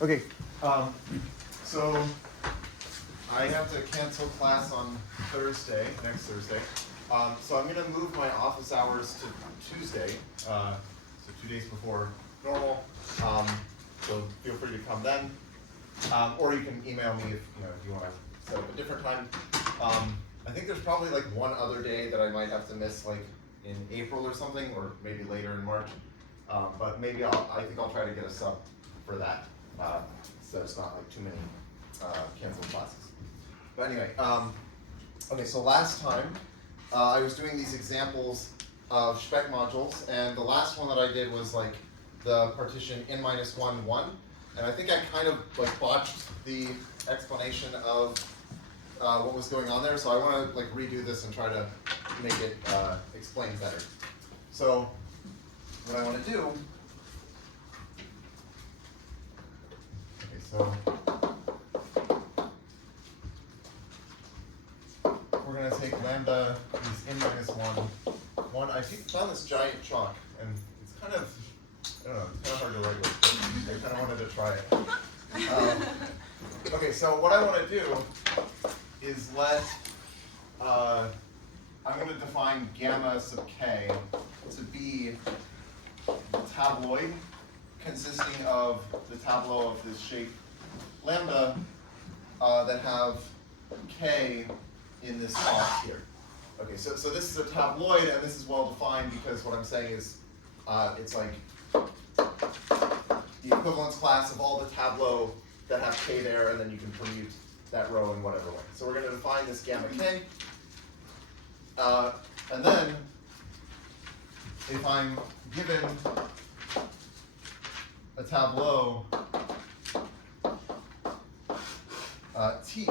Okay, so I have to cancel class on Thursday, next Thursday. So I'm going to move my office hours to Tuesday, so 2 days before normal. So feel free to come then, or you can email me if you want to set up a different time. I think there's probably like one other day that I might have to miss, like in April or something, or maybe later in March. But maybe I think I'll try to get a sub for that, so it's not like too many canceled classes. But anyway, okay, so last time I was doing these examples of Specht modules, and the last one that I did was like the partition n-1, 1, and I think I kind of like botched the explanation of what was going on there, so I want to like redo this and try to make it explain better. So what I want to do, okay, so we're going to take lambda is n-1, 1. I found this giant chalk, and it's kind of, I don't know, it's kind of hard to write with, but I kind of wanted to try it. Okay, so what I want to do is I'm going to define gamma sub k to be the tabloid consisting of the tableau of this shape lambda that have k in this box here. Okay, so this is a tabloid, and this is well defined because what I'm saying is it's like the equivalence class of all the tableau that have k there, and then you can permute that row in whatever way. So we're going to define this gamma k, and then if I'm given a tableau T,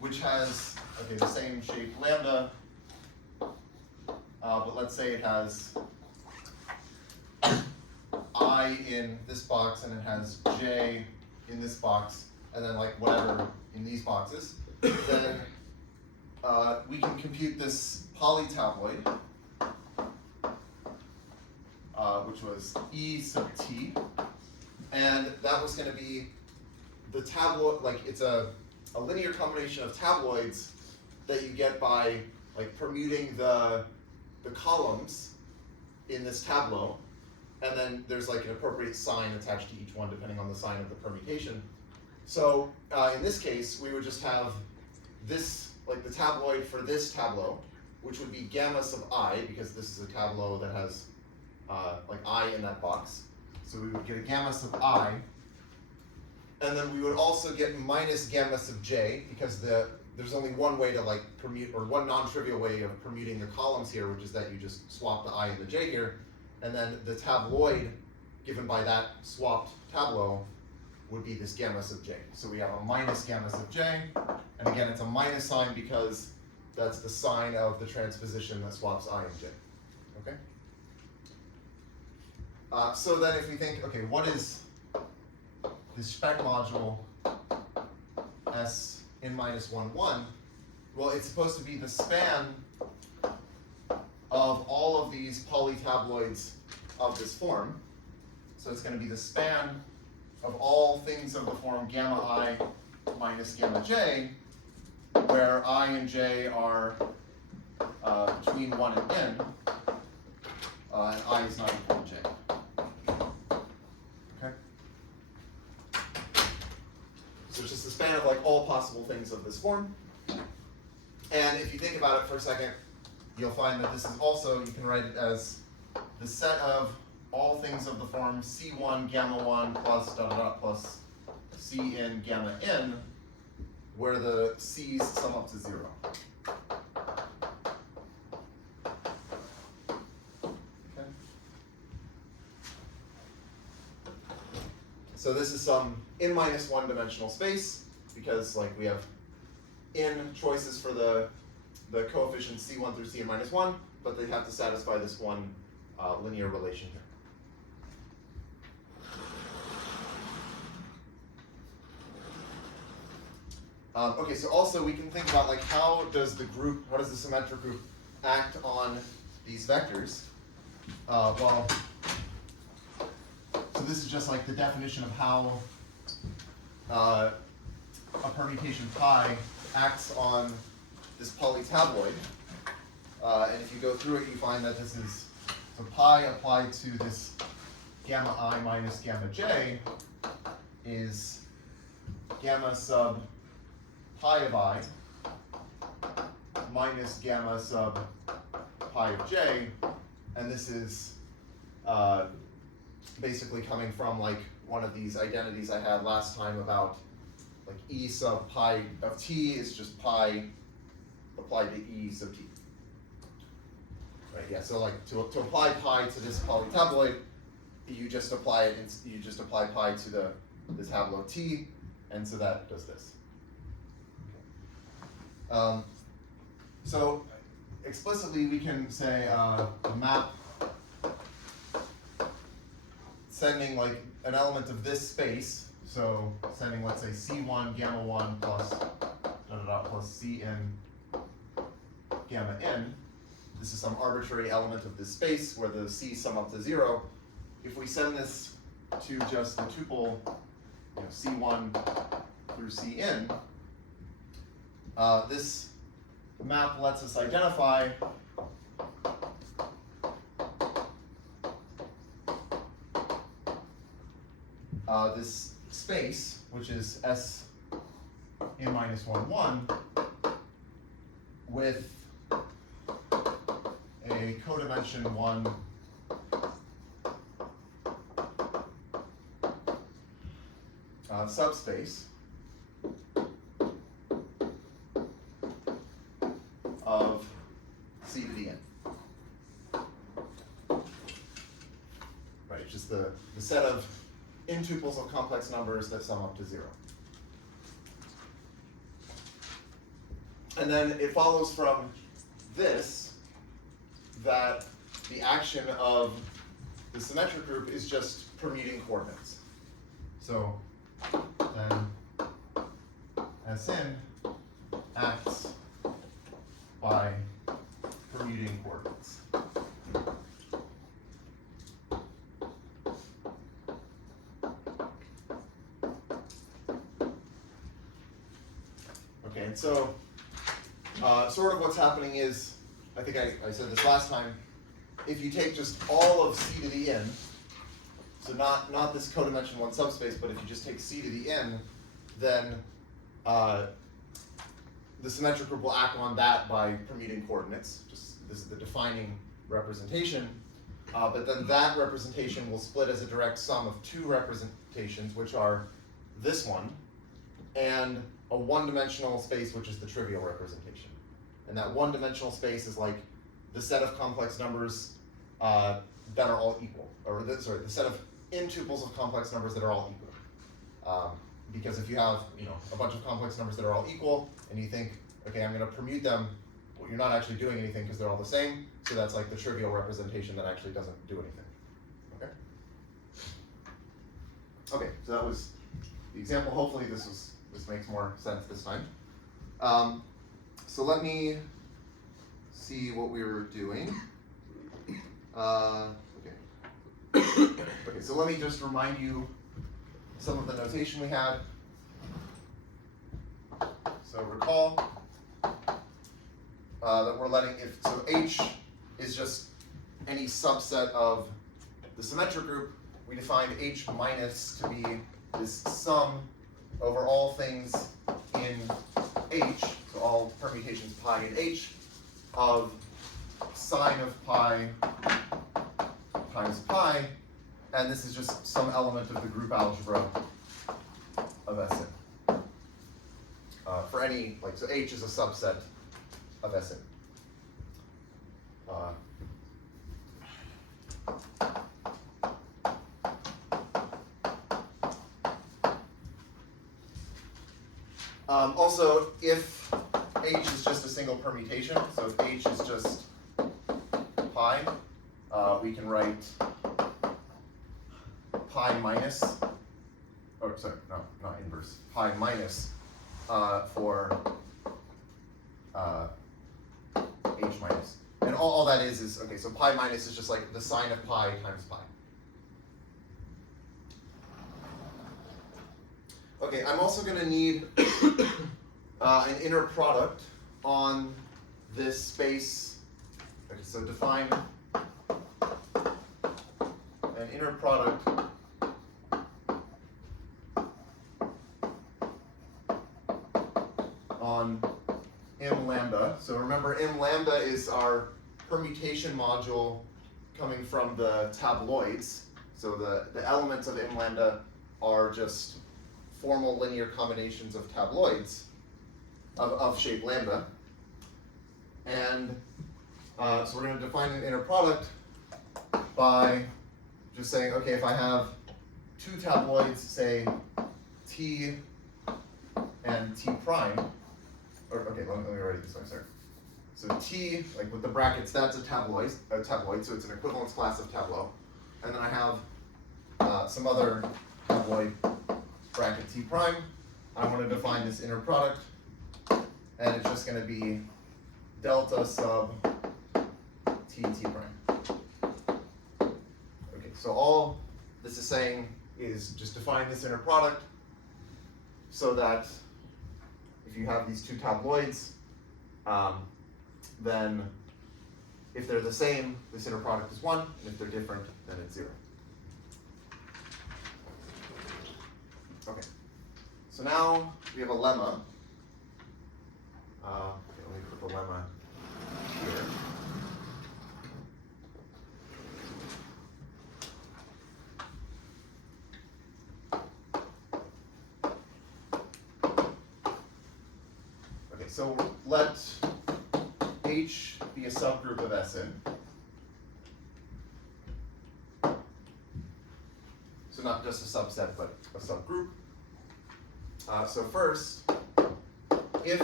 which has the same shape lambda, but let's say it has I in this box and it has J in this box, and then like whatever in these boxes, then we can compute this polytabloid, which was E sub T, and that was going to be the tabloid, like it's a linear combination of tabloids that you get by like permuting the columns in this tableau, and then there's like an appropriate sign attached to each one depending on the sign of the permutation. So in this case, we would just have this, like the tabloid for this tableau, which would be gamma sub I, because this is a tableau that has like I in that box. So we would get a gamma sub I, and then we would also get minus gamma sub J, because there's only one way to like permute, or one non-trivial way of permuting the columns here, which is that you just swap the I and the J here, and then the tabloid given by that swapped tableau would be this gamma sub J. So we have a minus gamma sub J, and again it's a minus sign because that's the sign of the transposition that swaps I and J. Okay? So then if we think, okay, what is this Specht module S n-1, 1? Well, it's supposed to be the span of all of these polytabloids of this form. So it's going to be the span of all things of the form gamma I minus gamma J, where I and J are between 1 and n, and I is not equal to J. Okay? So it's just the span of like all possible things of this form. And if you think about it for a second, you'll find that this is also, you can write it as the set of all things of the form C1 gamma 1 plus dot dot plus Cn gamma n, where the C's sum up to 0. Okay. So this is some n-1 dimensional space, because like we have n choices for the coefficients C1 through Cn-1, but they have to satisfy this one linear relation here. Okay, so also we can think about like how does the symmetric group act on these vectors? Well, so this is just like the definition of how a permutation pi acts on this polytabloid. And if you go through it, you find that this is, so pi applied to this gamma I minus gamma j is gamma sub pi of I minus gamma sub pi of j, and this is basically coming from like one of these identities I had last time about like e sub pi of t is just pi applied to e sub t. Right, yeah, so like to apply pi to this polytabloid, you just apply it, you just apply pi to the tableau t, and so that does this. So explicitly we can say a map sending like an element of this space, so sending, let's say, C1 gamma 1 plus plus Cn gamma n. This is some arbitrary element of this space where the c sum up to 0. If we send this to just the tuple C1 through Cn, this map lets us identify this space, which is S n minus 1, 1, with a codimension 1 subspace of c to the n. Right, just the set of n-tuples of complex numbers that sum up to 0. And then it follows from this that the action of the symmetric group is just permuting coordinates. So then Sn acts by permuting coordinates. Okay, and so sort of what's happening is, I think I said this last time, if you take just all of c to the n, so not this codimension 1 subspace, but if you just take c to the n, then the symmetric group will act on that by permuting coordinates. Just this is the defining representation. But then that representation will split as a direct sum of two representations, which are this one and a one-dimensional space, which is the trivial representation. And that one-dimensional space is like the set of complex numbers that are all equal, or the set of n-tuples of complex numbers that are all equal. Because if you have a bunch of complex numbers that are all equal, and you think, okay, I'm going to permute them, well, you're not actually doing anything because they're all the same. So that's like the trivial representation that actually doesn't do anything. Okay. Okay, so that was the example. Hopefully this makes more sense this time. So let me see what we were doing. Okay. Okay, so let me just remind you some of the notation we had. So recall that we're letting, so H is just any subset of the symmetric group. We defined H minus to be this sum over all things in H, so all permutations pi in H, of sine of pi times pi, and this is just some element of the group algebra of Sn. For any, so H is a subset of Sn. Also, if H is just a single permutation, so if H is just pi, we can write pi minus, oh, sorry, no, not inverse, pi minus for H minus. And all that is, okay, so pi minus is just like the sine of pi times pi. Okay, I'm also going to need an inner product on this space. Okay, so define an inner product on M lambda. So remember, M lambda is our permutation module coming from the tabloids. So the elements of M lambda are just formal linear combinations of tabloids of shape lambda. And so we're going to define an inner product by just saying, okay, if I have two tabloids, say T and T prime, or okay, let me write it this way, sorry. So T, like with the brackets, that's a tabloid, so it's an equivalence class of tableau. And then I have some other tabloid bracket T prime. I want to define this inner product, and it's just going to be delta sub T prime. Okay, so all this is saying is just define this inner product so that if you have these two tabloids, then if they're the same, this inner product is 1, and if they're different, then it's 0. Okay, so now we have a lemma. Okay, let me put the lemma here. Okay, so let H be a subgroup of Sn. So not just a subset, but a subgroup. So first, if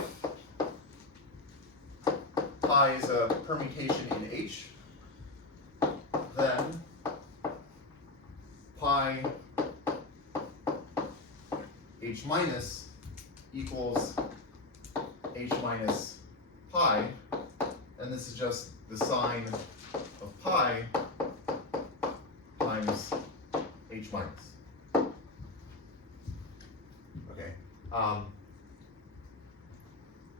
pi is a permutation in H, then pi H minus equals H minus pi, and this is just the sign of pi times H minus. Okay.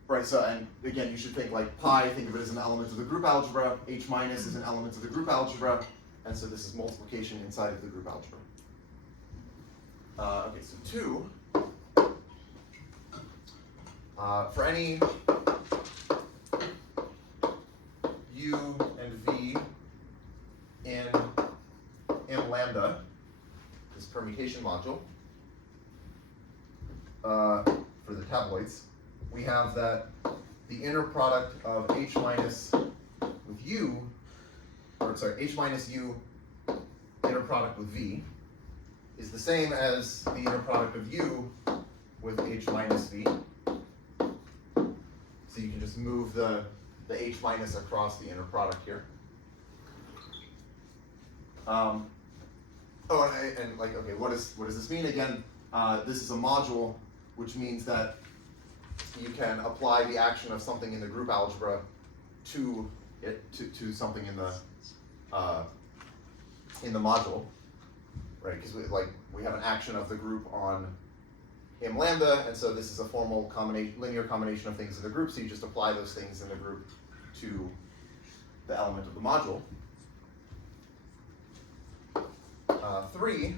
Right, so, and again, you should think like pi, think of it as an element of the group algebra, H minus is an element of the group algebra, and so this is multiplication inside of the group algebra. Okay, so 2, for any U and V in M lambda, this permutation module, for the tabloids, we have that the inner product of H minus with U, or sorry, H minus U inner product with V is the same as the inner product of U with H minus V. So you can just move the H minus across the inner product here. And like, okay, what does this mean? Again, this is a module, which means that you can apply the action of something in the group algebra to it to something in the module, right? Because we have an action of the group on M lambda, and so this is a formal linear combination of things in the group. So you just apply those things in the group to the element of the module. 3.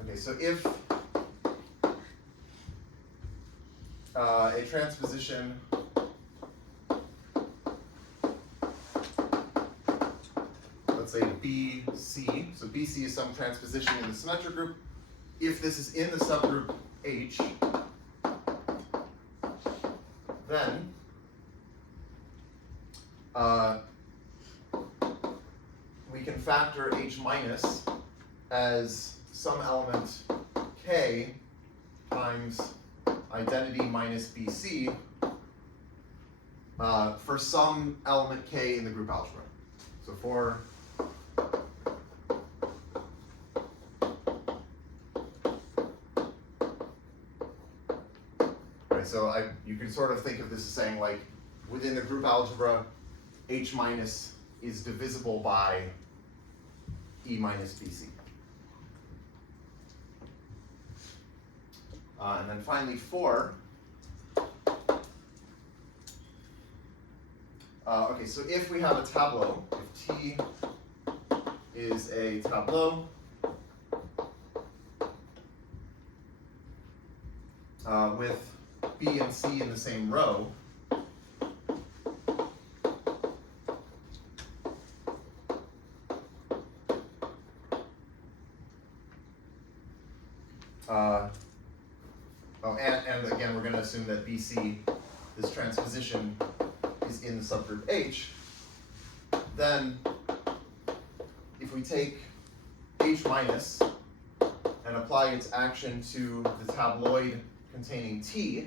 Okay, so if a transposition let's say BC, so BC is some transposition in the symmetric group. If this is in the subgroup H, then we can factor H minus as some element K times identity minus BC for some element K in the group algebra. So for so you can sort of think of this as saying like within the group algebra, H minus is divisible by E minus BC. And then finally 4. Okay, so if we have a tableau, if T is a tableau, with B and C in the same row, and again, we're going to assume that BC, this transposition, is in the subgroup H. Then, if we take H minus and apply its action to the tabloid containing T,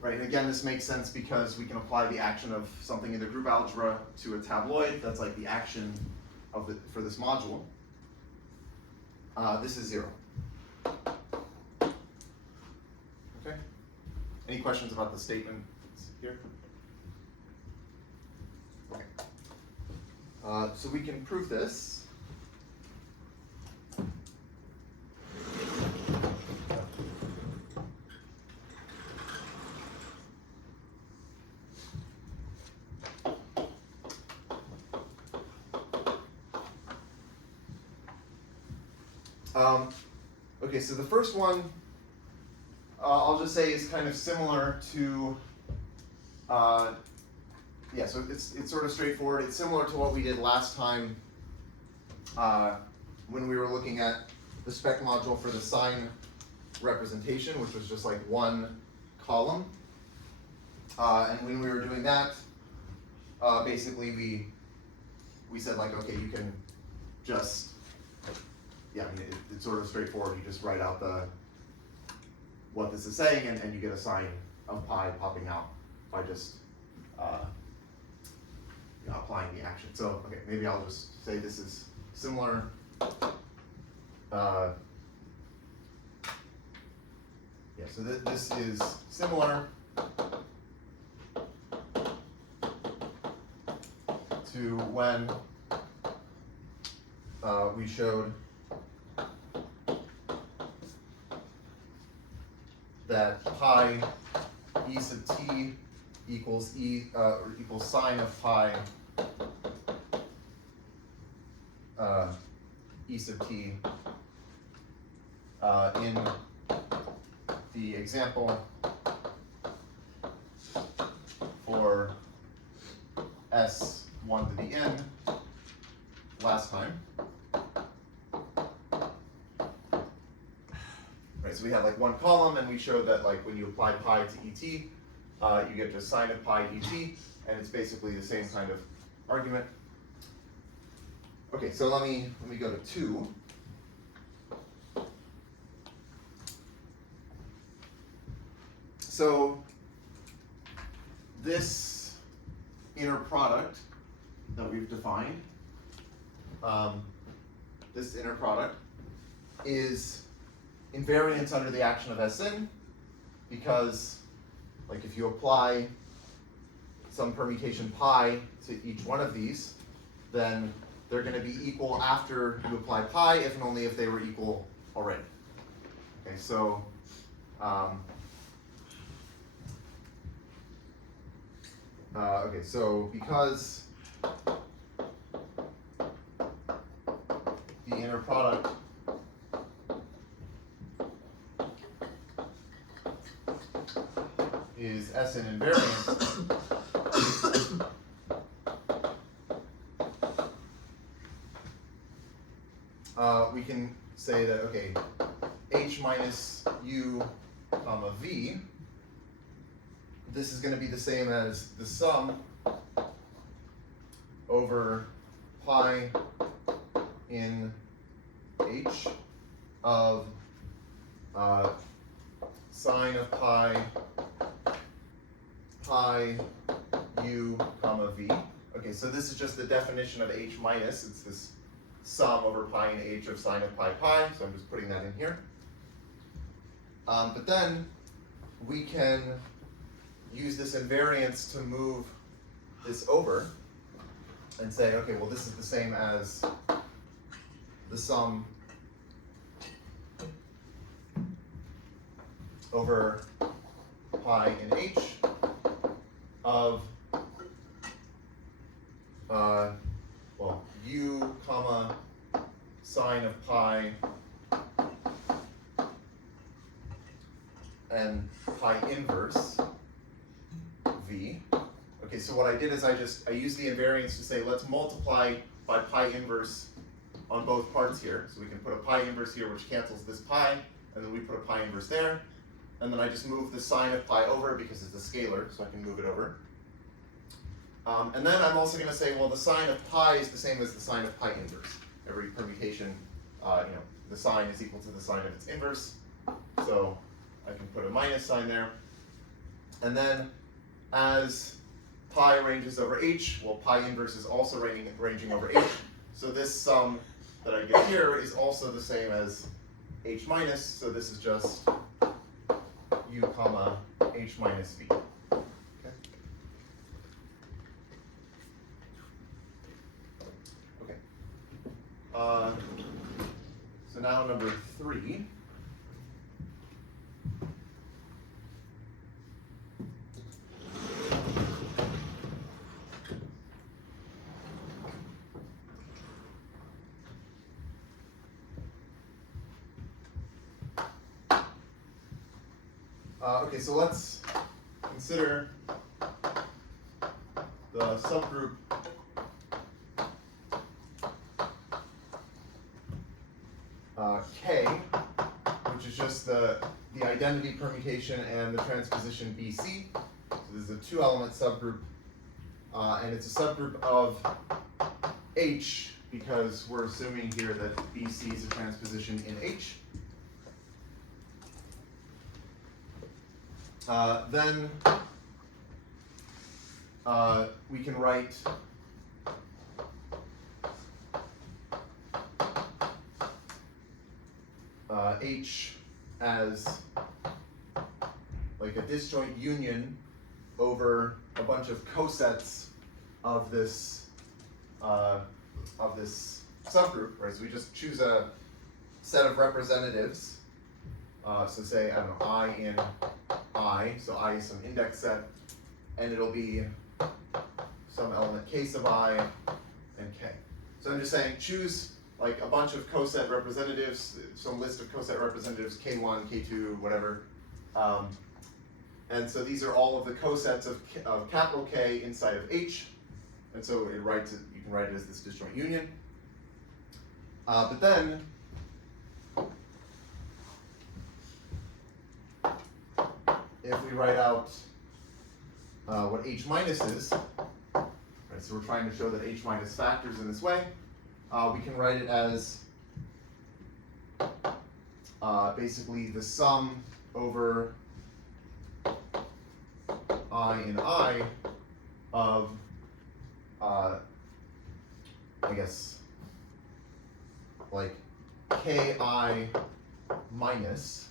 right? And again, this makes sense because we can apply the action of something in the group algebra to a tabloid. That's like the action of for this module. This is 0. Okay. Any questions about the statement here? Okay. So we can prove this. Okay, so the first one, I'll just say is kind of similar to, yeah, so it's sort of straightforward. It's similar to what we did last time when we were looking at the Specht module for the sign representation, which was just like one column. And when we were doing that, basically we said like, okay, you can just, yeah, I mean, it's sort of straightforward. You just write out what this is saying, and you get a sign of pi popping out by just applying the action. So, okay, maybe I'll just say this is similar. Yeah, so this is similar to when we showed that pi e sub t equals equals sine of pi e sub t in the example for s1 to the n last time. Right, so we had like one column, and we showed that like when you apply pi to et, you get just sine of pi et, and it's basically the same kind of argument. Okay, so let me go to 2. So this inner product that we've defined, this inner product is invariant under the action of Sn, because like if you apply some permutation pi to each one of these, then they're going to be equal after you apply pi, if and only if they were equal already. Okay, so okay, so because the inner product is Sn invariant, we can say that, okay, h minus u comma v, this is going to be the same as the sum over pi in h of sine of pi u comma v. Okay, so this is just the definition of h minus. It's this sum over pi in h of sine of pi, so I'm just putting that in here. But then we can use this invariance to move this over and say, okay, well, this is the same as the sum over pi in h of well, u comma sine of pi and pi inverse v. Okay, so what I did is I used the invariance to say let's multiply by pi inverse on both parts here. So we can put a pi inverse here which cancels this pi, and then we put a pi inverse there. And then I just move the sine of pi over because it's a scalar, so I can move it over. And then I'm also going to say, well, the sine of pi is the same as the sine of pi inverse. Every permutation, the sine is equal to the sine of its inverse. So I can put a minus sign there. And then as pi ranges over h, well, pi inverse is also ranging over h. So this sum that I get here is also the same as h minus. So this is just u comma h minus v. So now number 3. Okay, so let's consider the subgroup K, which is just the identity permutation and the transposition BC. So this is a 2-element subgroup, and it's a subgroup of H because we're assuming here that BC is a transposition in H. Then we can write H as like a disjoint union over a bunch of cosets of this subgroup, right? So we just choose a set of representatives. So say, I don't know, I in I, so I is some index set, and it'll be some element k sub I and k. So I'm just saying choose like a bunch of coset representatives, some list of coset representatives, k1, k2, whatever. And so these are all of the cosets of capital K inside of H. And so it writes it, you can write it as this disjoint union. But then, if we write out what H minus is, right, so we're trying to show that H minus factors in this way, we can write it as basically the sum over I in I of, I guess, like Ki minus.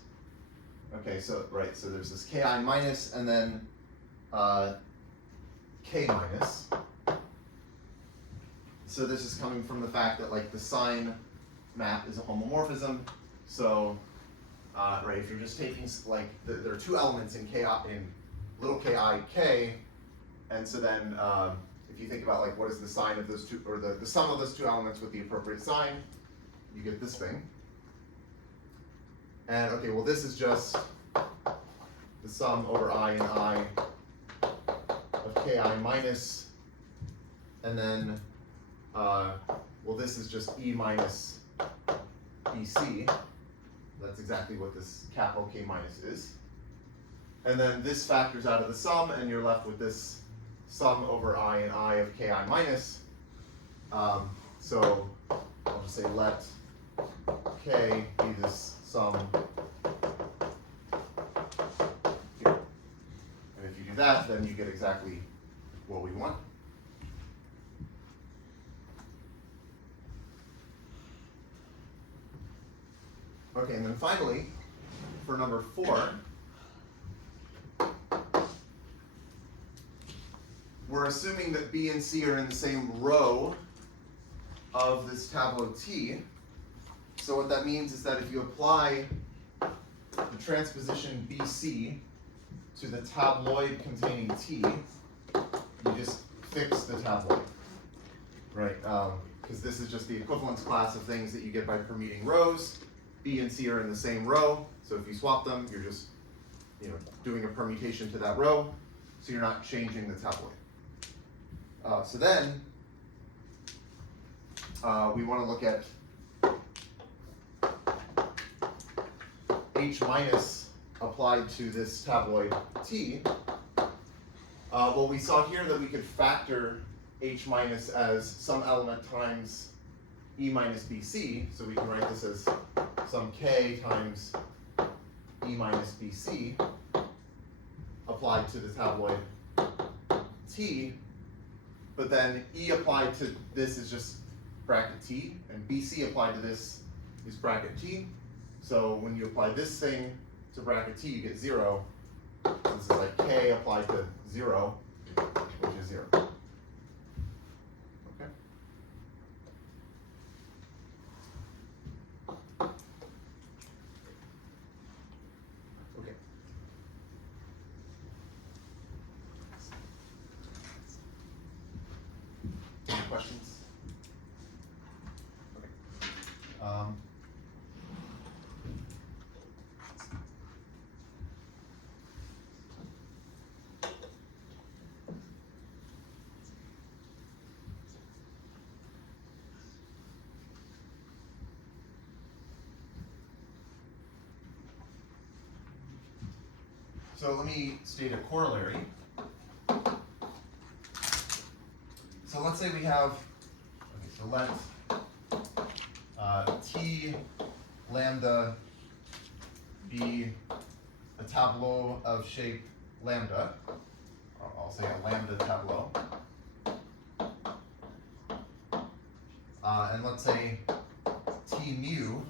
Okay, so, right, so there's this Ki minus and then K minus. So this is coming from the fact that like the sign map is a homomorphism. So, right, if you're just taking like there are 2 elements in ki in little ki k, and so then if you think about like what is the sign of those two, or the sum of those 2 elements with the appropriate sign, you get this thing. And okay, well this is just the sum over I and I of ki minus, and then well, this is just E minus BC. That's exactly what this capital K minus is. And then this factors out of the sum, and you're left with this sum over I and I of Ki minus. So I'll just say let K be this sum here. And if you do that, then you get exactly what we want. Okay, and then finally, for number 4, we're assuming that B and C are in the same row of this tableau T. So what that means is that if you apply the transposition BC to the tabloid containing T, you just fix the tabloid, right? Because this is just the equivalence class of things that you get by permuting rows. B and C are in the same row, so if you swap them, you're just doing a permutation to that row, so you're not changing the tabloid. So then we want to look at H minus applied to this tabloid T. Well, we saw here that we could factor H minus as some element times E minus BC, so we can write this as some K times E minus BC applied to the tabloid T, but then E applied to this is just bracket T, and BC applied to this is bracket T. So when you apply this thing to bracket T, you get 0. So this is like K applied to 0, which is 0. Okay. Okay. Any questions? Okay. So let me state a corollary. So let's say we have, okay, so let T lambda be a tableau of shape lambda. I'll say a lambda tableau. And let's say T mu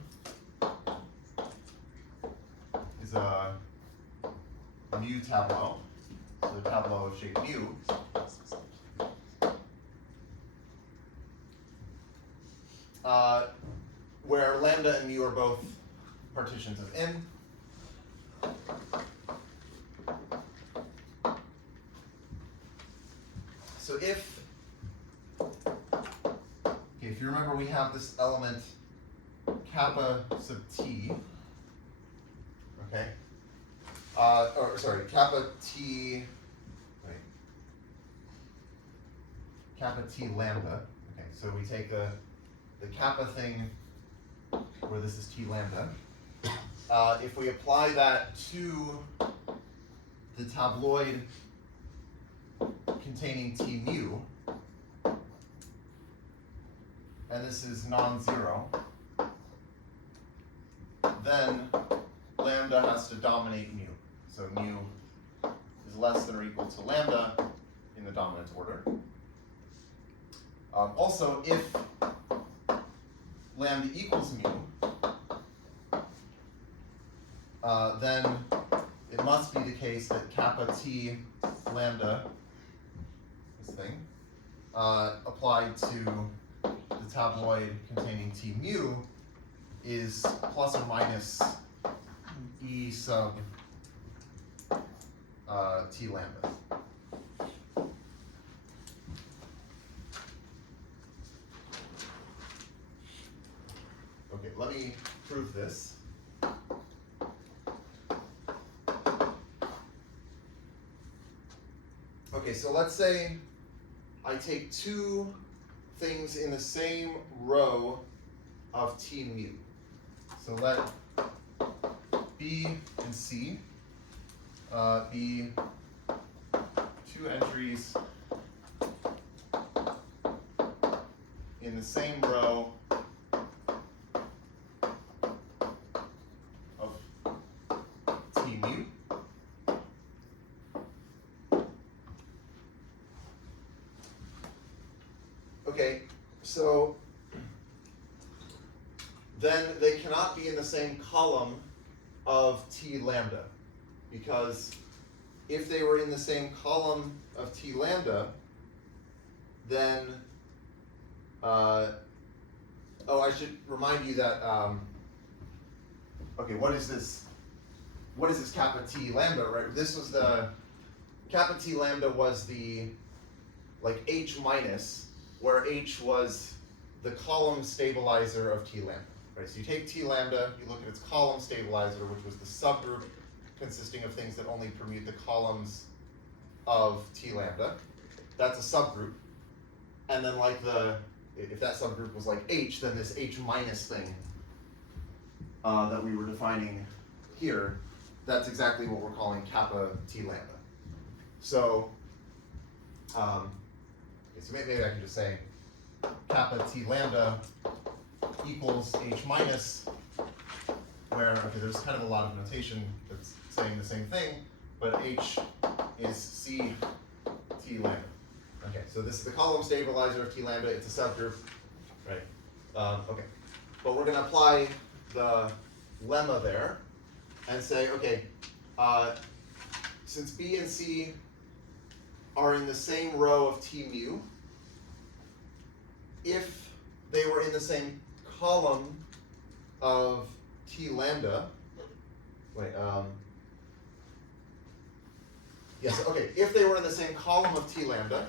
is a mu tableau, so the tableau of shape mu. Where lambda and mu are both partitions of n. So if you remember, we have this element kappa sub t, okay? Or sorry, kappa t, wait, kappa t lambda. Okay, so we take the kappa thing where this is t lambda. If we apply that to the tabloid containing t mu, and this is non-zero, then lambda has to dominate mu. So mu is less than or equal to lambda in the dominant order. Also, if lambda equals mu, then it must be the case that kappa t lambda, this thing, applied to the tabloid containing t mu is plus or minus e sub t lambda. Okay, let me prove this. Okay, so let's say I take two things in the same row of t mu. So let B and C be two entries in the same row of t mu. Okay, so then they cannot be in the same column of t lambda, because if they were in the same column of t lambda, then oh, I should remind you that okay, what is this what is this kappa t lambda, right? This was the, kappa t lambda was the, like h minus, where h was the column stabilizer of t lambda, right? So you take t lambda, you look at its column stabilizer, which was the subgroup consisting of things that only permute the columns of t lambda. That's a subgroup. And then like if that subgroup was like h, then this h minus thing that we were defining here, that's exactly what we're calling kappa t lambda. So, okay, so maybe I can just say kappa t lambda equals h minus, where, okay, there's kind of a lot of notation that's saying the same thing, but h is c t lambda. Okay, so this is the column stabilizer of t lambda, it's a subgroup, right? Okay, but we're gonna apply the lemma there and say, okay, since b and c are in the same row of t mu, if they were in the same column of t lambda, yes, okay, if they were in the same column of t lambda,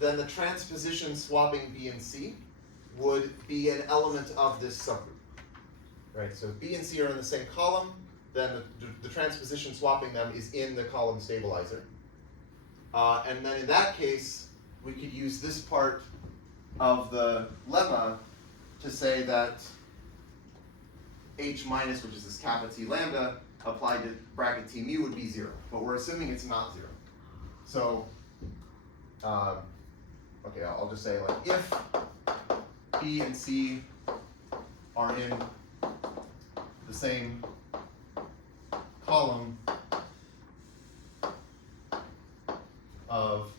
then the transposition swapping b and c would be an element of this subgroup. Right, so if b and c are in the same column, then the transposition swapping them is in the column stabilizer. And then in that case, we could use this part of the lemma to say that h minus, which is this kappa t lambda, applied to bracket t mu would be 0. But we're assuming it's not 0. So, okay, I'll just say, like, if b and c are in the same column of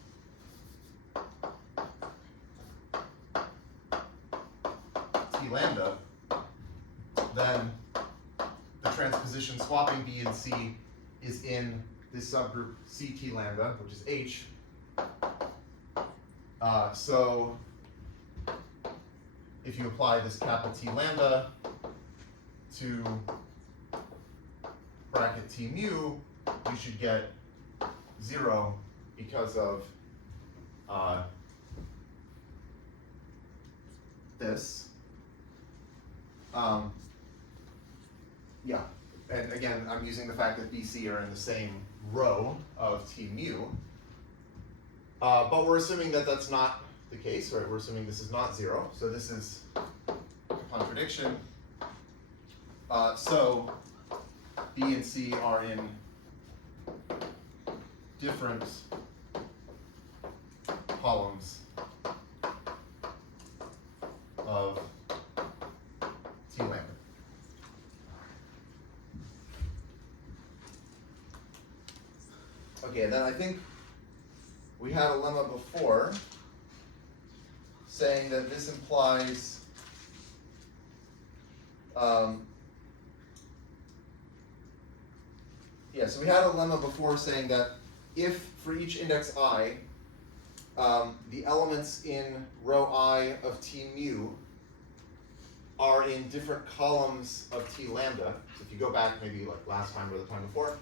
t lambda, then the transposition swapping b and c is in this subgroup ct lambda, which is h. So if you apply this kappa t lambda to bracket t mu, you should get 0 because of this. Yeah, and again, I'm using the fact that BC are in the same row of t mu. But we're assuming that that's not the case, right? We're assuming this is not 0. So this is a contradiction. So B and C are in different columns of T lambda. Okay, and then I think we had a lemma before saying that this implies so we had a lemma before saying that if for each index I, the elements in row I of T mu are in different columns of T lambda. So if you go back maybe like last time or the time before,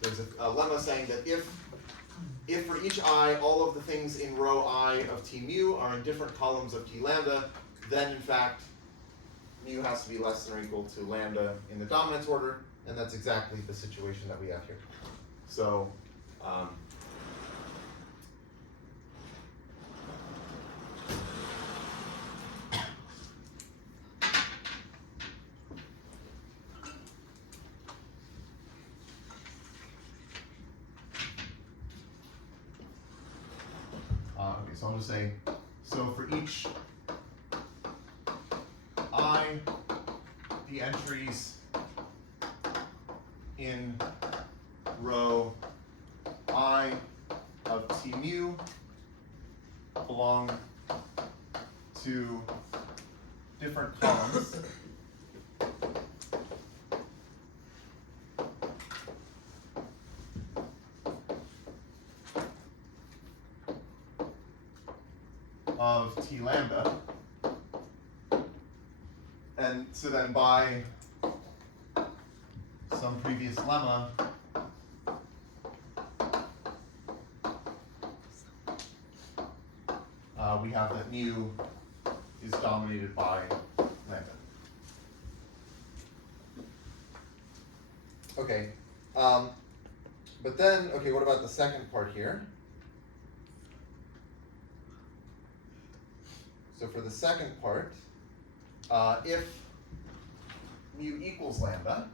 there's a lemma saying that if for each I, all of the things in row I of T mu are in different columns of T lambda, then in fact mu has to be less than or equal to lambda in the dominance order, and that's exactly the situation that we have here. So okay, so I'll just say, so for each I, the entries in row I of T mu belong to different columns of T lambda. And so then by some previous lemma we have that mu is dominated by lambda. Okay, but then, okay, what about the second part here? So for the second part, if mu equals lambda,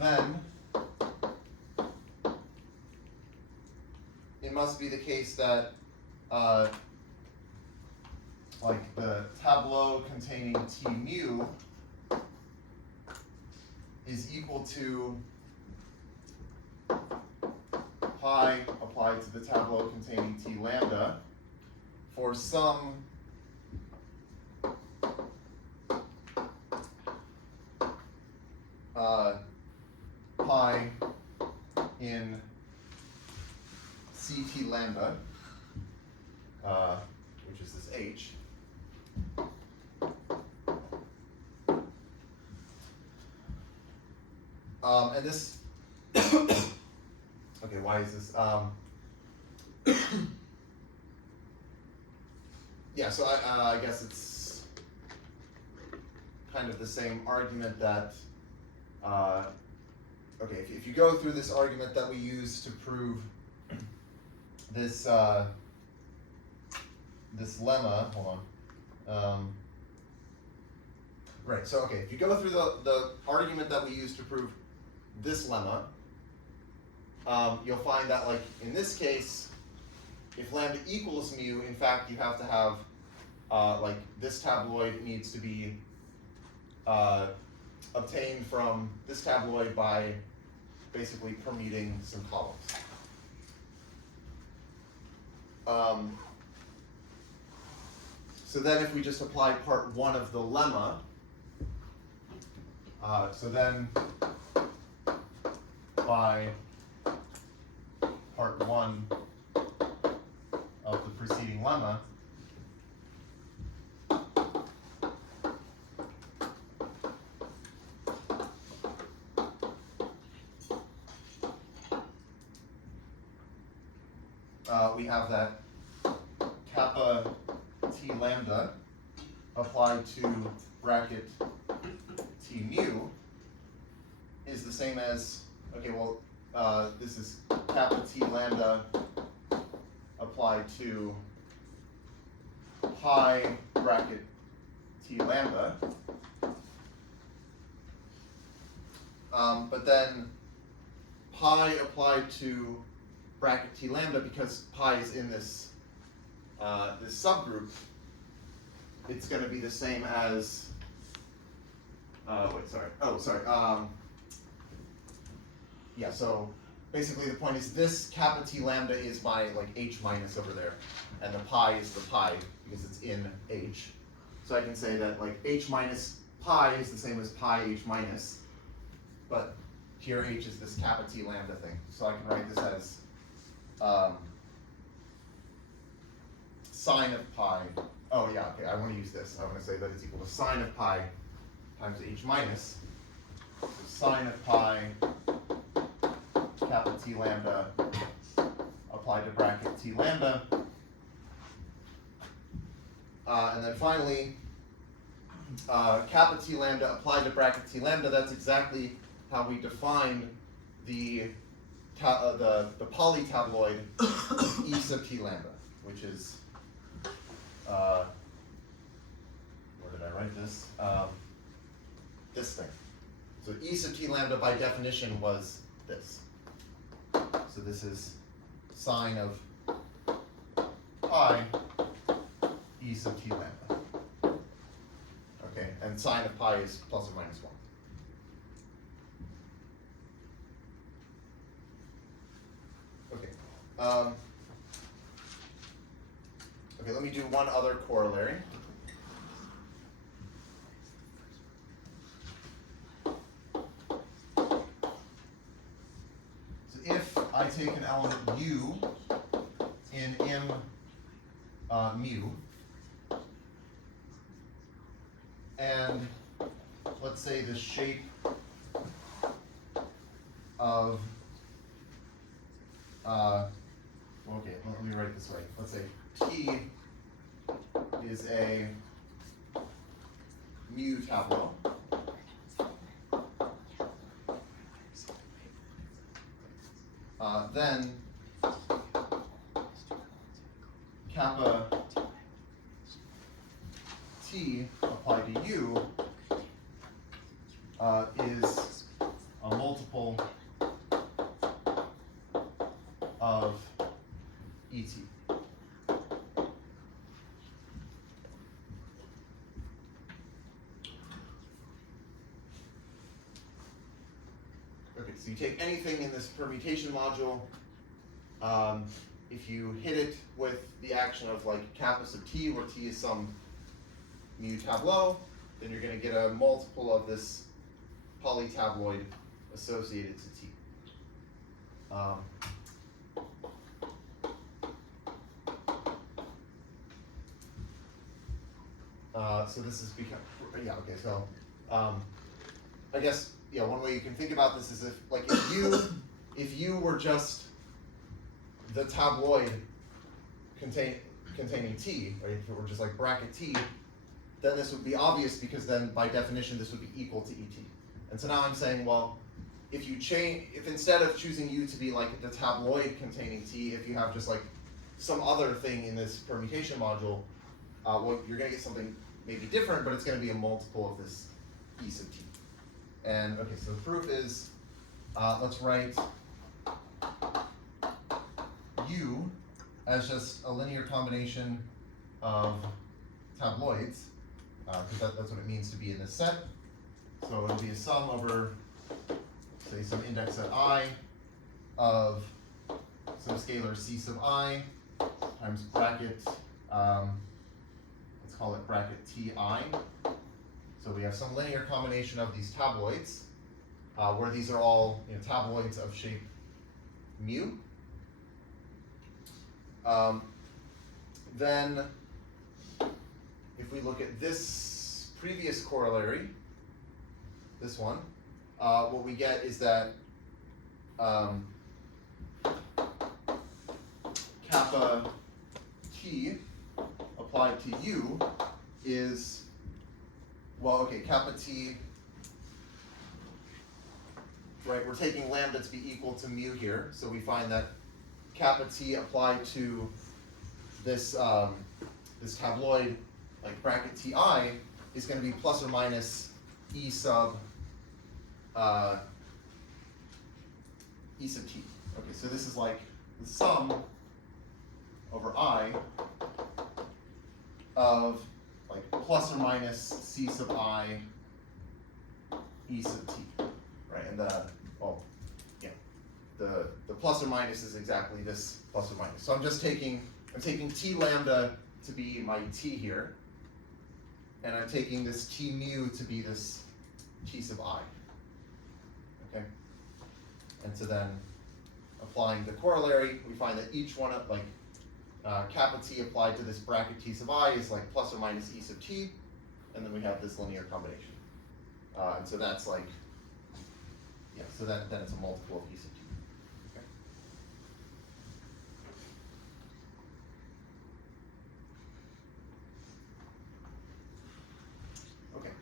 then it must be the case that like the tableau containing T mu is equal to pi applied to the tableau containing T lambda for some pi in Ct lambda, which is this h. And this, okay, why is this? Yeah, so I guess it's kind of the same argument that, okay, if you go through this argument that we use to prove this this lemma, hold on. Right, so okay, if you go through the argument that we use to prove this lemma, you'll find that, like, in this case, if lambda equals mu, in fact, you have to have, like, this tabloid needs to be obtained from this tabloid by basically permuting some columns. So then if we just apply part one of the lemma, so then by part one of the preceding lemma, we have that kappa T lambda applied to bracket T mu is the same as, okay, well, this is kappa T lambda applied to pi bracket T lambda. But then pi applied to bracket T lambda, because pi is in this this subgroup, it's going to be the same as, yeah, so basically the point is this kappa T lambda is my, like, H minus over there, and the pi is the pi because it's in H. So I can say that, like, H minus pi is the same as pi H minus, but here H is this kappa T lambda thing. So I can write this as sine of pi. Oh yeah, okay, I want to use this. I want to say that it's equal to sine of pi times H minus. So sine of pi kappa T lambda applied to bracket T lambda. And then finally, kappa T lambda applied to bracket T lambda, that's exactly how we defined the polytabloid E sub T lambda, which is, where did I write this? This thing. So E sub T lambda by definition was this. So this is sine of pi E sub T lambda. Okay, and sine of pi is plus or minus 1. Okay. Okay, let me do one other corollary. So if I take an element u in M mu, and let's say the shape of, okay, let me write it this way. Let's say T is a mu tableau. Then kappa T applied to U is a multiple of ET. Okay, so you take anything in this permutation module, if you hit it with the action of like kappa sub T, where T is some mu tableau, then you're going to get a multiple of this polytabloid associated to T. So this is become, yeah, okay, so I guess, yeah, one way you can think about this is if you were just the tabloid containing T, right, if it were just like bracket T, then this would be obvious because then by definition this would be equal to ET. And so now I'm saying, well, if instead of choosing U to be like the tabloid containing T, if you have just like some other thing in this permutation module, well, you're going to get something maybe different, but it's going to be a multiple of this E sub T. And okay, so the proof is, let's write U as just a linear combination of tabloids, because that's what it means to be in this set. So it'll be a sum over, say, some index at I of some scalar C sub I times bracket, let's call it bracket Ti. So we have some linear combination of these tabloids, where these are all tabloids of shape mu. Then, if we look at this previous corollary, this one, what we get is that kappa T applied to U is, well, okay, kappa T, right, we're taking lambda to be equal to mu here, so we find that kappa T applied to this, this tabloid, like bracket Ti, is going to be plus or minus E sub T. Okay, so this is like the sum over I of like plus or minus C sub I E sub T, right? And the plus or minus is exactly this plus or minus. So I'm taking T lambda to be my T here, and I'm taking this T mu to be this T sub I. Okay? And so then applying the corollary, we find that each one of kappa T applied to this bracket T sub I is like plus or minus E sub T, and then we have this linear combination. And so that's like, yeah, so then it's a multiple of E sub T. Okay.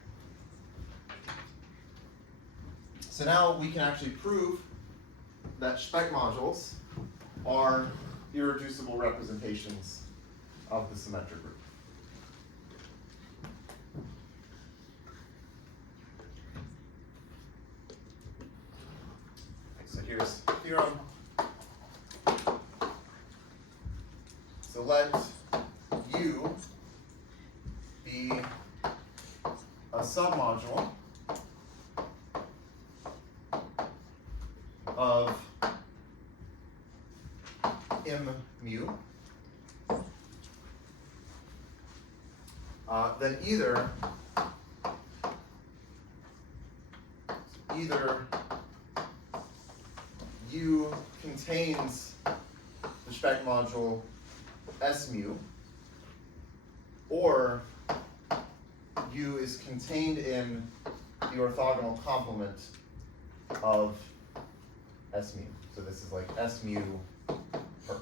So now we can actually prove that Specht modules are irreducible representations of the symmetric group. Okay, so here's the theorem. So let U be a submodule of M mu, then either U contains the Specht module S mu, or U is contained in the orthogonal complement of S mu. So this is like S mu per.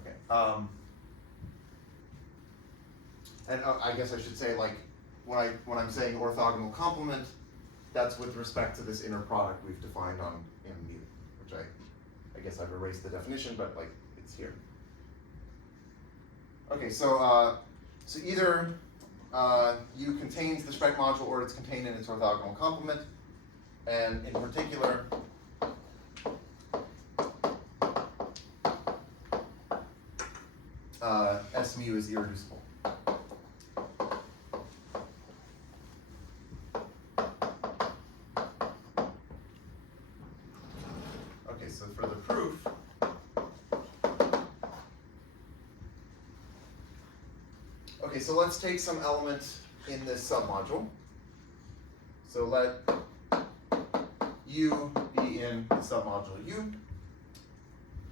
Okay. And I guess I should say, like, when I'm saying orthogonal complement, that's with respect to this inner product we've defined on M mu, which I guess I've erased the definition, but like it's here. Okay, so so either U contains the Specht module or it's contained in its orthogonal complement, and in particular, S mu is irreducible. Okay, so for the proof, okay, so let's take some element in this submodule. So let U be in the submodule U,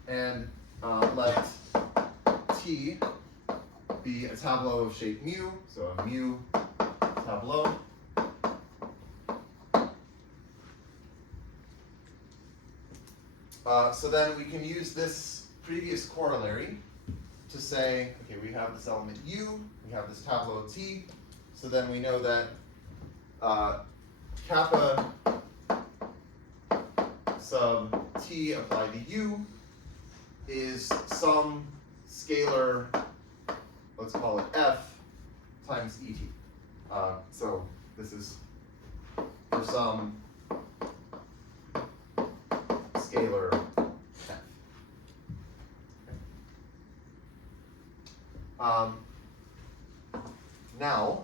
and let T be a tableau of shape mu, so a mu tableau. So then we can use this previous corollary to say, okay, we have this element U, we have this tableau T, so then we know that kappa sub T applied to U is some scalar, let's call it F, times ET. So this is for some scalar F. Now,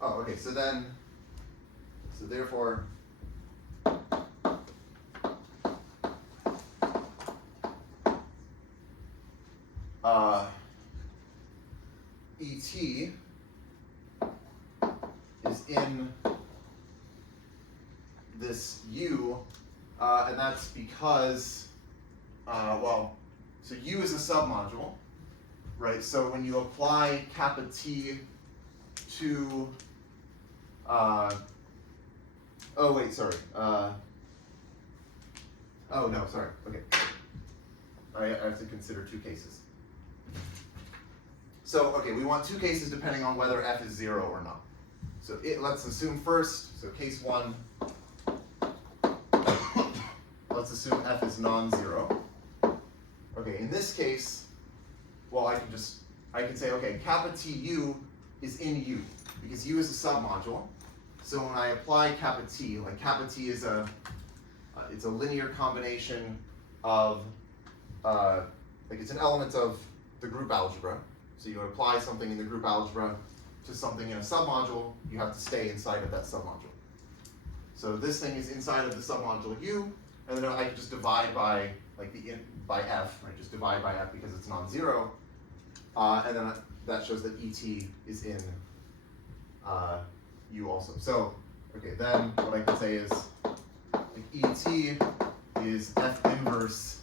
oh, okay, so therefore, ET is in this U, and that's because, well, so U is a submodule, right? So when you apply kappa T to, oh wait, sorry. Oh no, sorry, okay. I have to consider two cases. So, okay, we want two cases depending on whether F is 0 or not. So let's assume first, so case 1, let's assume F is non-zero. Okay, in this case, well, I can say, okay, kappa TU is in U, because U is a submodule. So when I apply kappa T, like kappa T is it's a linear combination of, like it's an element of the group algebra. So you apply something in the group algebra to something in a submodule, you have to stay inside of that submodule. So this thing is inside of the submodule U, and then I can just divide by like by F, right? Just divide by F because it's non-zero, and then that shows that ET is in U also. So okay, then what I can say is like ET is F inverse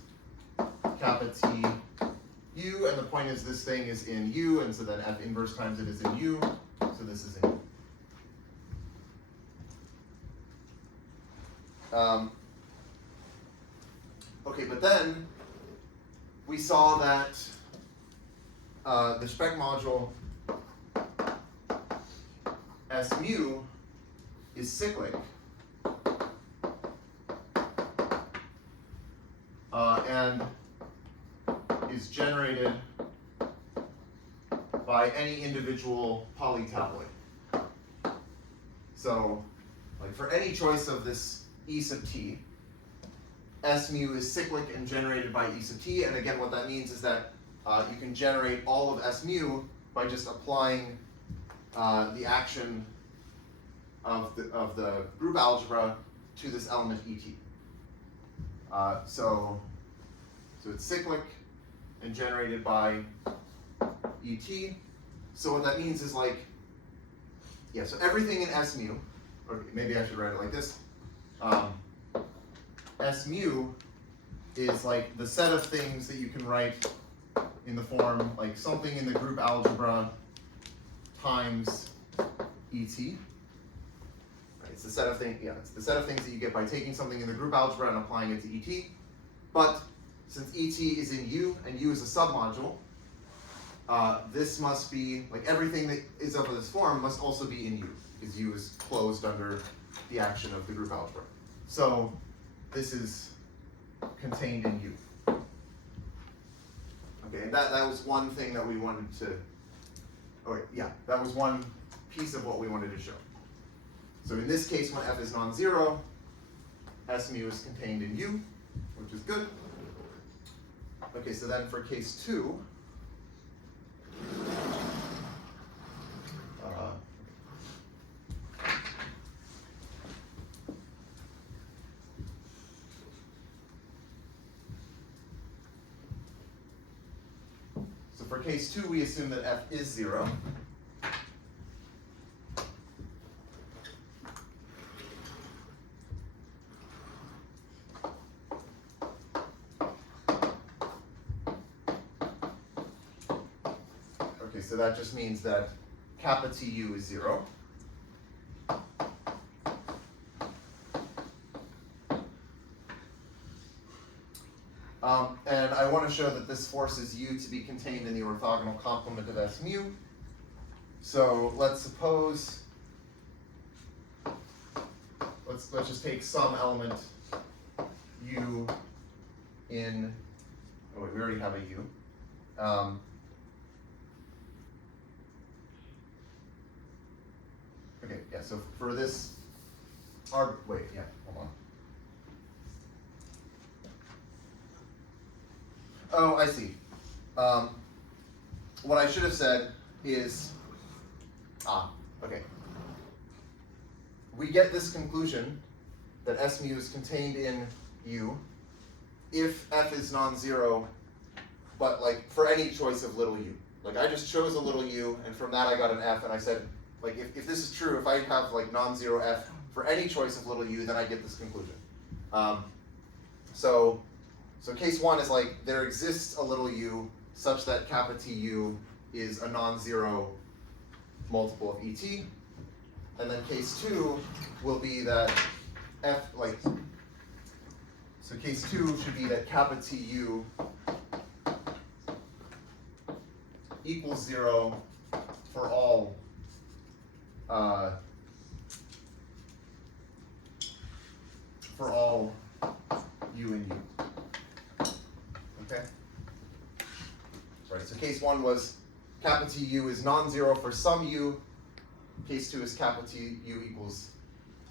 kappa T U, and the point is this thing is in U, and so then F inverse times it is in U, so this is in U. Okay, but then we saw that the Specht module S mu is cyclic, and is generated by any individual polytabloid. So, like for any choice of this E sub t, S mu is cyclic and generated by E sub t, and again what that means is that you can generate all of S mu by just applying the action of the group algebra to this element ET. So it's cyclic, and generated by ET. So what that means is like, yeah, so everything in S mu, or maybe I should write it like this. S mu is like the set of things that you can write in the form like something in the group algebra times ET. Right, it's the set of things, yeah, it's the set of things that you get by taking something in the group algebra and applying it to ET. But since ET is in U and U is a submodule, this must be, like everything that is of this form must also be in U, because U is closed under the action of the group algebra. So this is contained in U. Okay, and that was one thing that we wanted to, that was one piece of what we wanted to show. So in this case, when F is non-zero, S mu is contained in U, which is good. Okay, so then for case 2, for case 2, we assume that F is 0. Okay, so that just means that kappa Tu is 0. And I want to show that this forces U to be contained in the orthogonal complement of S mu. So let's suppose, let's just take some element U in, oh wait, we already have a U. Okay, yeah, so for this, hold on. Oh, I see. What I should have said is, okay. We get this conclusion that S mu is contained in U if F is non-zero, but like for any choice of little u. Like I just chose a little u, and from that I got an F, and I said, like if this is true, if I have like non-zero F for any choice of little u, then I get this conclusion. So case 1 is like there exists a little u such that kappa Tu is a non-zero multiple of ET. And then case 2 will be that F, so case 2 should be that kappa Tu equals 0 for all u in U. Okay? Right, so case 1 was kappa Tu is non-zero for some u. Case 2 is kappa Tu equals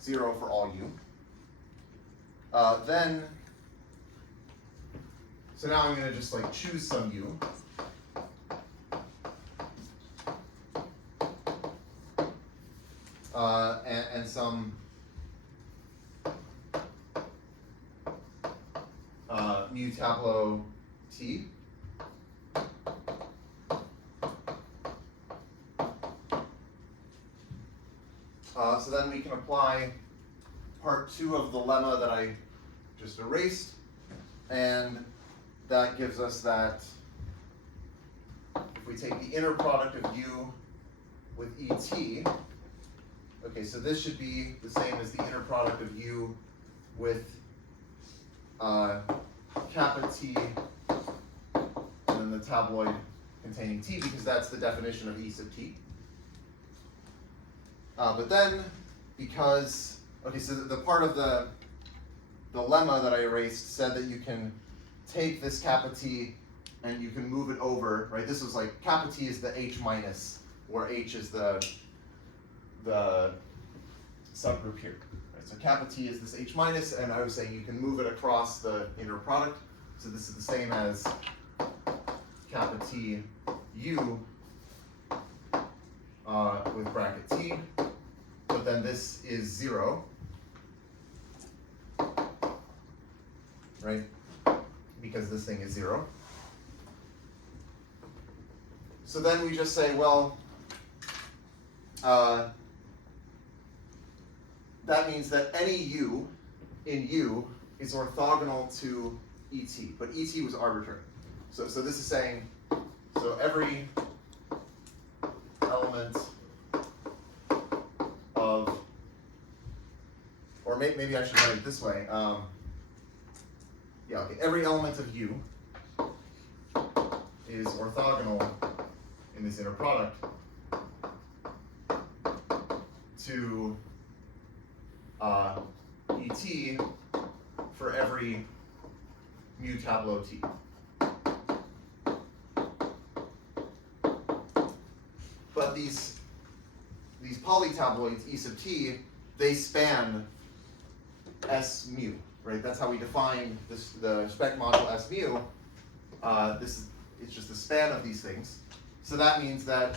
0 for all u. So now I'm going to just like choose some u. And some mu tableau t. So then we can apply part 2 of the lemma that I just erased, and that gives us that if we take the inner product of u with ET, okay, so this should be the same as the inner product of u with kappa t, and then the tabloid containing t, because that's the definition of E sub t. But then, because, okay, so the part of the lemma that I erased said that you can take this kappa t and you can move it over, right? This was like, kappa t is the H minus, where H is the subgroup here. Right? So kappa t is this H minus, and I was saying you can move it across the inner product. So this is the same as kappa t u with bracket t, but then this is 0, right? Because this thing is 0. So then we just say, well, that means that any u in U is orthogonal to ET, but ET was arbitrary. So this is saying, so every element of, or maybe I should write it this way. Yeah, okay, every element of U is orthogonal in this inner product to ET for every mu tableau T. But these polytabloids, E sub T, they span S mu, right? That's how we define this, the Specht module S mu. It's just the span of these things. So that means that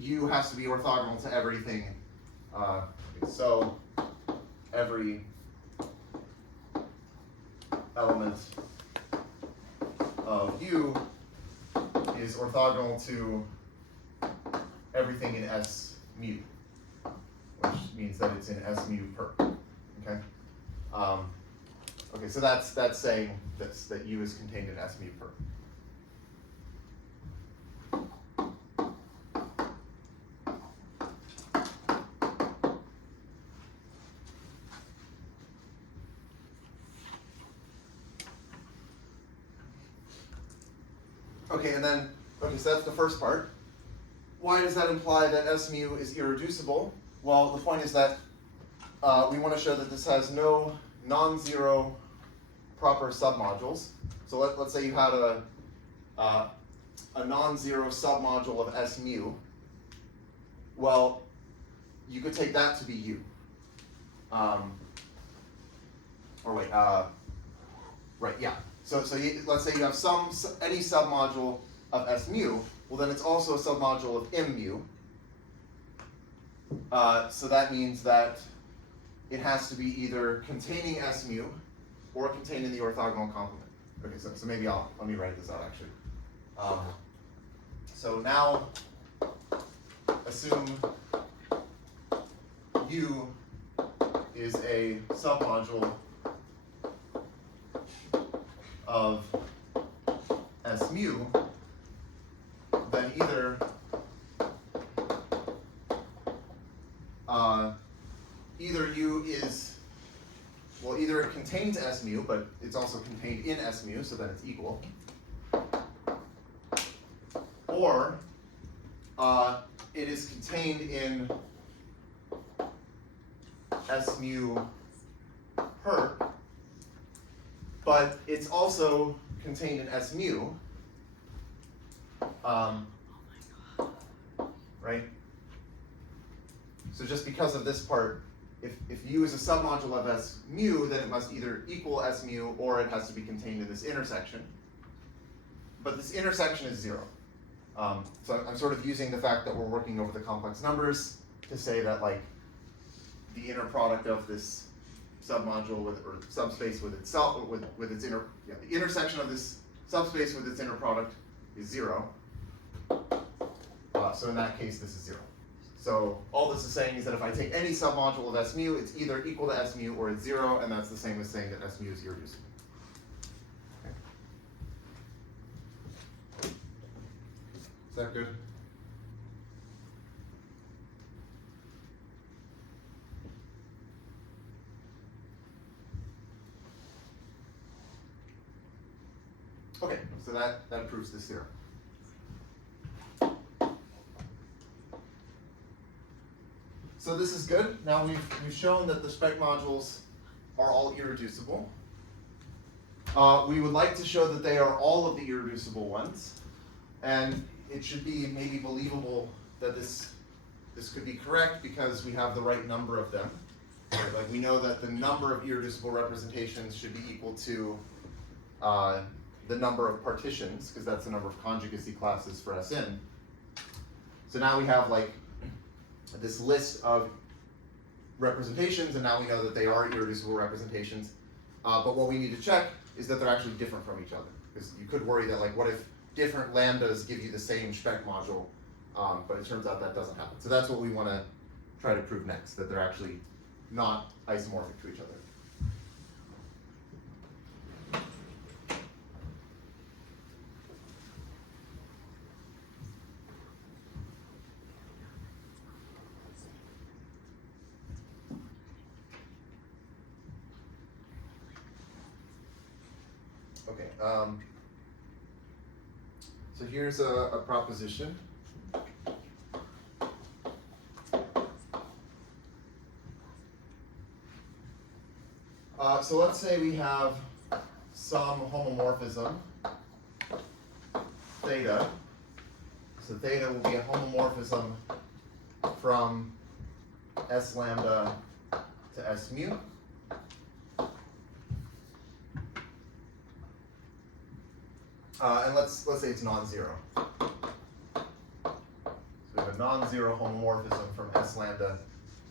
U has to be orthogonal to everything. So every element of U is orthogonal to everything in S mu, which means that it's in S mu per. Okay. Okay. So that's saying this, that U is contained in S mu per. Okay, and then, okay, so that's the first part. Why does that imply that S mu is irreducible? Well, the point is that we want to show that this has no non-zero proper submodules. So let's say you had a non-zero submodule of S mu. Well, you could take that to be U. Right, yeah. So let's say you have any submodule of S mu, well then it's also a submodule of M mu. So that means that it has to be either containing S mu or contained in the orthogonal complement. Okay, so maybe let me write this out actually. So now assume U is a submodule of S mu, then either U is, well, either it contains S mu, but it's also contained in S mu, so then it's equal, or it is contained in S mu per, but it's also contained in S mu, right? So just because of this part, if U is a submodule of S mu, then it must either equal S mu or it has to be contained in this intersection. But this intersection is zero. So I'm sort of using the fact that we're working over the complex numbers to say that like the inner product of this submodule or subspace with itself, with its inner, the intersection of this subspace with its inner product is zero. So in that case, this is zero. So all this is saying is that if I take any submodule of S mu, it's either equal to S mu or it's zero, and that's the same as saying that S mu is irreducible. Okay. Is that good? Okay, so that proves this theorem. So this is good. Now we've shown that the Specht modules are all irreducible. We would like to show that they are all of the irreducible ones, and it should be maybe believable that this could be correct because we have the right number of them. Right? Like we know that the number of irreducible representations should be equal to the number of partitions, because that's the number of conjugacy classes for Sn. So now we have like this list of representations, and now we know that they are irreducible representations. But what we need to check is that they're actually different from each other. Because you could worry that like, what if different lambdas give you the same Specht module, but it turns out that doesn't happen. So that's what we want to try to prove next, that they're actually not isomorphic to each other. Okay, so here's a proposition. So let's say we have some homomorphism, theta. So theta will be a homomorphism from S lambda to S mu. And let's say it's non-zero. So we have a non-zero homomorphism from S lambda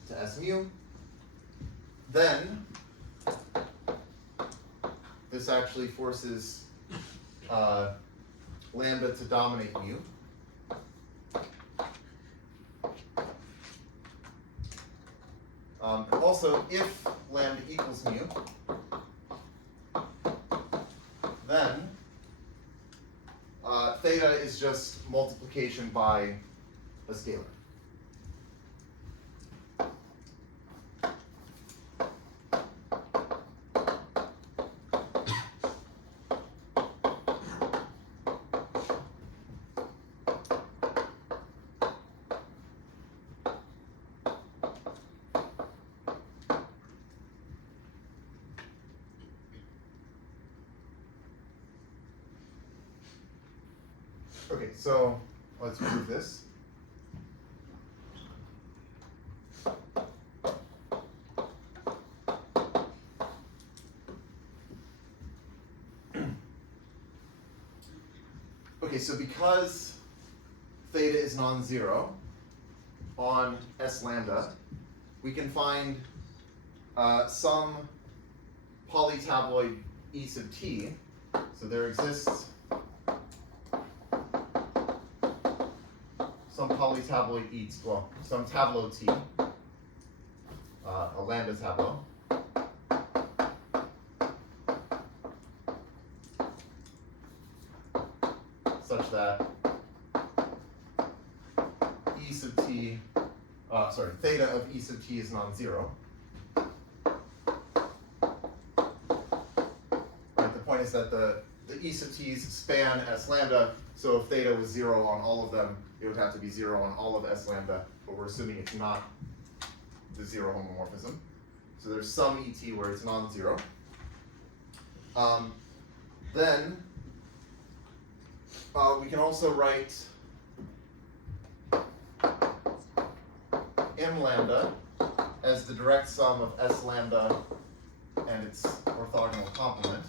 to S mu. Then this actually forces lambda to dominate mu. Also, if lambda equals mu, then theta is just multiplication by a scalar. Okay, so let's prove this. Okay, so because theta is non-zero on S lambda, we can find some polytabloid E sub t. So there exists some polytabloid E, well, some tableau T, a lambda tableau. Such that E sub t, theta of E sub t is non-zero. Right, the point is that the E sub t's span S lambda, so if theta was 0 on all of them, it would have to be 0 on all of S lambda, but we're assuming it's not the 0 homomorphism. So there's some ET where it's non-zero. Then we can also write M lambda as the direct sum of S lambda and its orthogonal complement.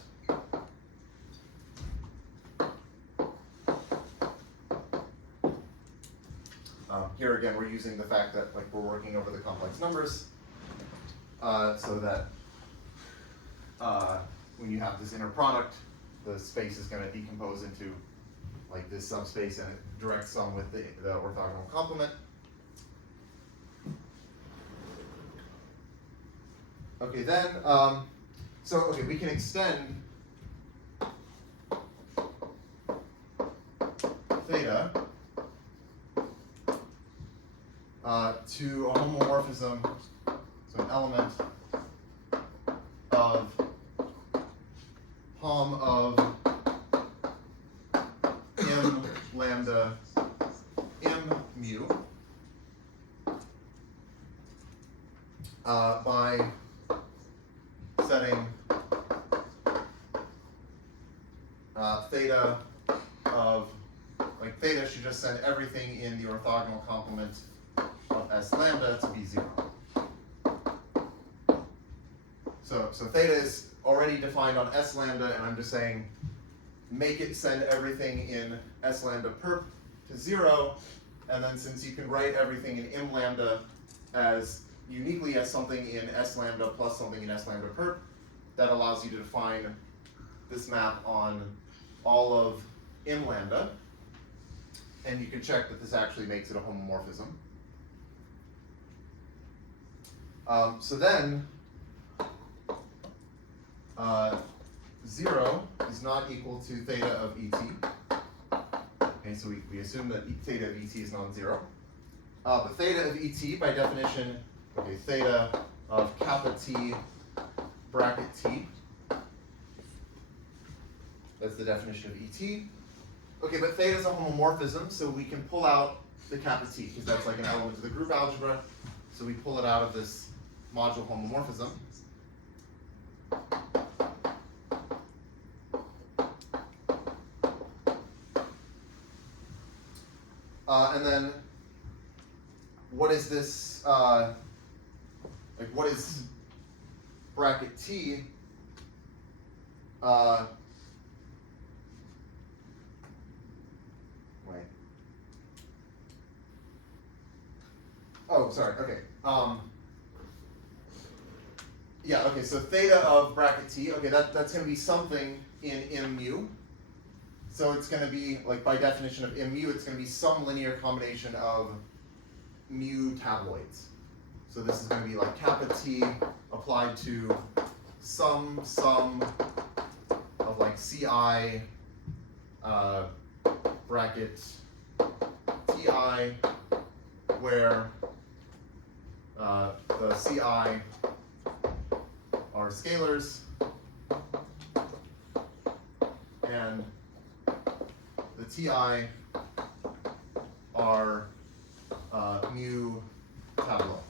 Here again, we're using the fact that we're working over the complex numbers, so that when you have this inner product, the space is going to decompose into this subspace and a direct sum with the orthogonal complement. Okay, then, we can extend theta to a homomorphism, so an element of hom of m lambda m mu by setting theta of, theta should just send everything in the orthogonal complement of S lambda to be 0. So theta is already defined on S lambda, and I'm just saying make it send everything in S lambda perp to 0, and then since you can write everything in m lambda as uniquely as something in S lambda plus something in S lambda perp, that allows you to define this map on all of m lambda, and you can check that this actually makes it a homomorphism. So then, 0 is not equal to theta of et. Okay, so we assume that theta of et is non-zero. But theta of et, by definition, okay, theta of kappa t bracket t. That's the definition of et. Okay, but theta is a homomorphism, so we can pull out the kappa t, because that's like an element of the group algebra. So we pull it out of this module homomorphism. And then, what is this, like what is bracket t? Wait. Oh, sorry, okay. Yeah, okay, so theta of bracket t, okay, that's going to be something in m mu. So it's going to be, like by definition of m mu, it's going to be some linear combination of mu tabloids. So this is going to be like kappa t applied to some of like ci bracket ti, where the ci are scalars and the ti are mu tableau.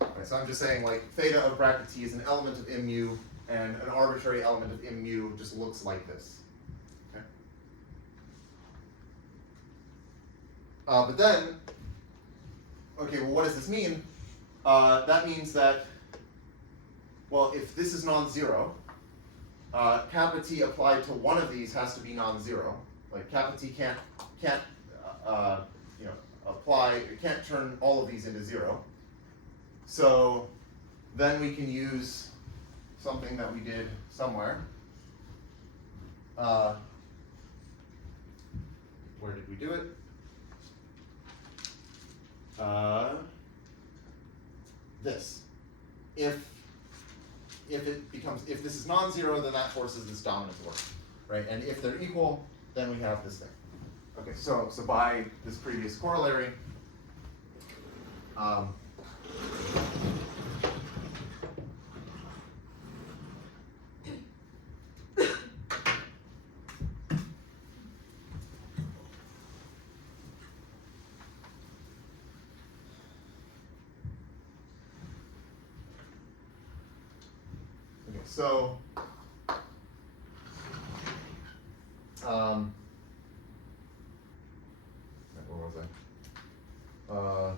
Right, so I'm just saying like theta of bracket t is an element of m mu, and an arbitrary element of m mu just looks like this. Okay. But then, okay, well, what does this mean? That means that, well, if this is non-zero, kappa t applied to one of these has to be non-zero. Like kappa t can't apply, it can't turn all of these into zero. So then we can use something that we did somewhere. Where did we do it? This. If this is non-zero, then that forces this dominant to work, right? And if they're equal, then we have this thing. Okay, so by this previous corollary, so where was I?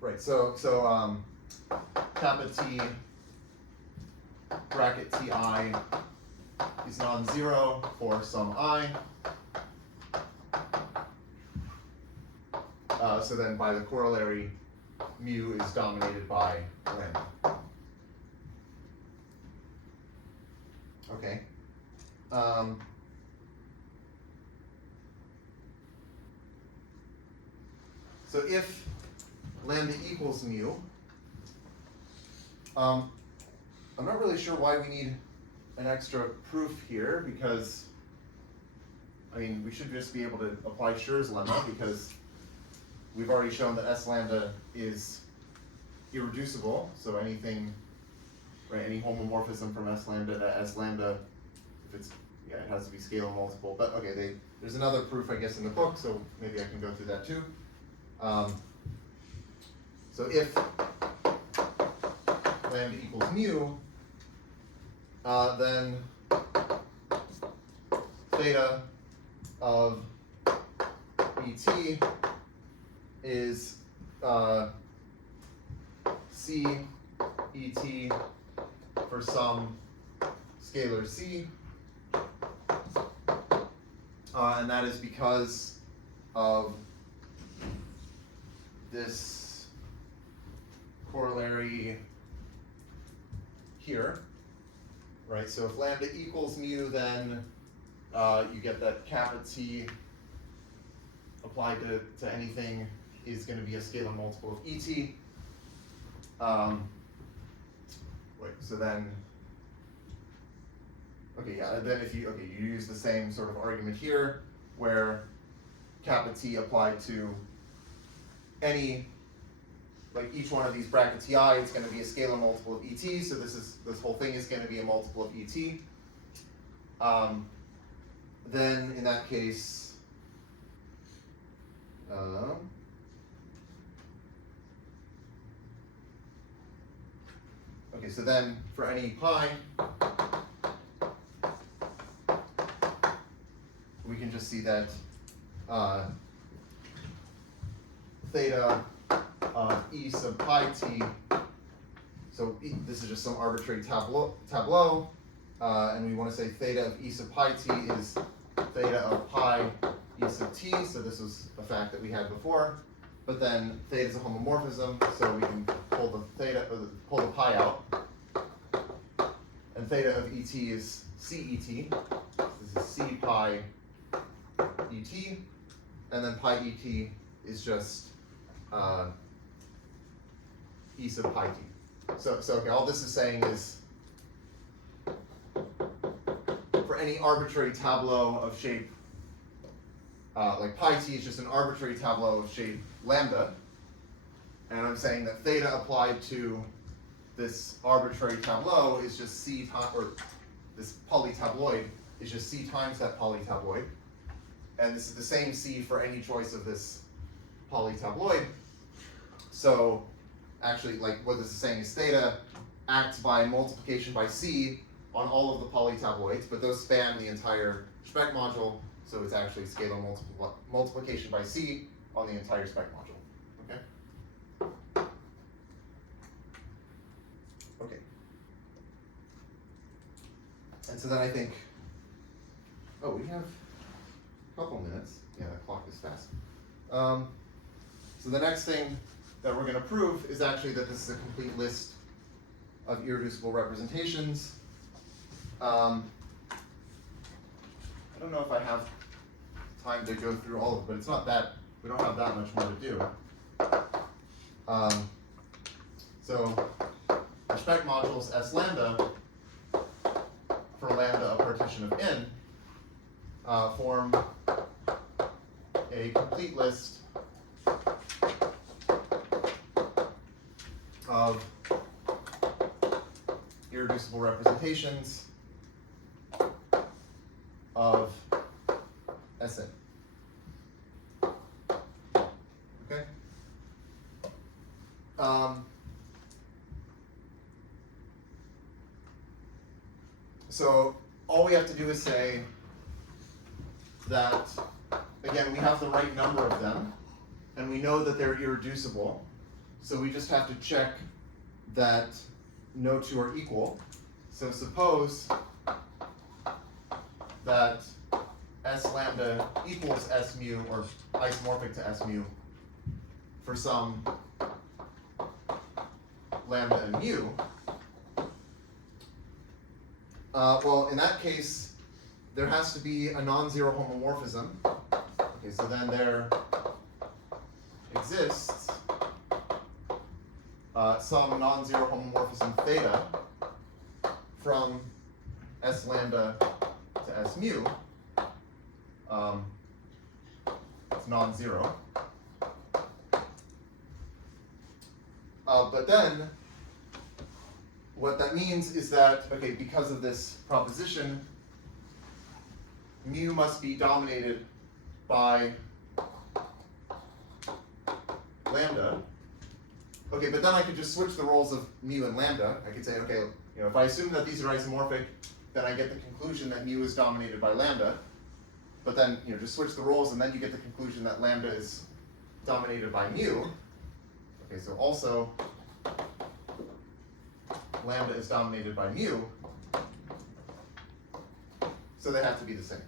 Right. So kappa t bracket ti is non-zero for some I. So then, by the corollary, mu is dominated by lambda. Okay. So if lambda equals mu, I'm not really sure why we need an extra proof here, because I mean we should just be able to apply Schur's lemma, because we've already shown that S lambda is irreducible. So anything, right, any homomorphism from S lambda to S lambda, if it's, yeah, it has to be scalar multiple. But okay, there's another proof, I guess, in the book, so maybe I can go through that too. So if lambda equals mu, then theta of et is c et for some scalar c, and that is because of this corollary here. right? So if lambda equals mu, then you get that kappa t applied to anything is going to be a scalar multiple of et. So then, okay, yeah, then if you, okay, you use the same sort of argument here, where kappa t applied to any, like each one of these brackets ti, it's going to be a scalar multiple of et, so this whole thing is going to be a multiple of et. Then in that case, okay, so then for any pi, we can just see that theta of e sub pi t, so this is just some arbitrary tableau, and we want to say theta of e sub pi t is theta of pi e sub t, so this was a fact that we had before, but then theta is a homomorphism, so we can pull the pi out, and theta of et is cet, this is c pi et, and then pi et is just e sub pi t. So okay, all this is saying is for any arbitrary tableau of shape, like pi t is just an arbitrary tableau of shape lambda, and I'm saying that theta applied to this arbitrary tableau is just c times, or this polytabloid is just c times that polytabloid, and this is the same c for any choice of this polytabloid. So actually, like what this is saying is theta acts by multiplication by c on all of the polytabloids, but those span the entire Specht module, so it's actually scalar multiplication by c on the entire Specht module. Okay? Okay. And so then I think, oh, we have a couple minutes. Yeah, the clock is fast. So the next thing that we're going to prove is actually that this is a complete list of irreducible representations. I don't know if I have time to go through all of it, but it's not that, we don't have that much more to do. So the Specht modules S lambda, for lambda a partition of n, form a complete list of irreducible representations of Sn. Okay? So all we have to do is say that, again, we have the right number of them, and we know that they're irreducible, so we just have to check that no two are equal. So suppose that S lambda equals S mu, or isomorphic to S mu, for some lambda and mu. Well, in that case, there has to be a non-zero homomorphism. Okay, so then there exists some non-zero homomorphism theta from S lambda to S mu. It's non-zero. But then, what that means is that, okay, because of this proposition, mu must be dominated by lambda. Okay, but then I could just switch the roles of mu and lambda. I could say, okay, if I assume that these are isomorphic, then I get the conclusion that mu is dominated by lambda. But then, just switch the roles, and then you get the conclusion that lambda is dominated by mu. Okay, so also lambda is dominated by mu. So they have to be the same.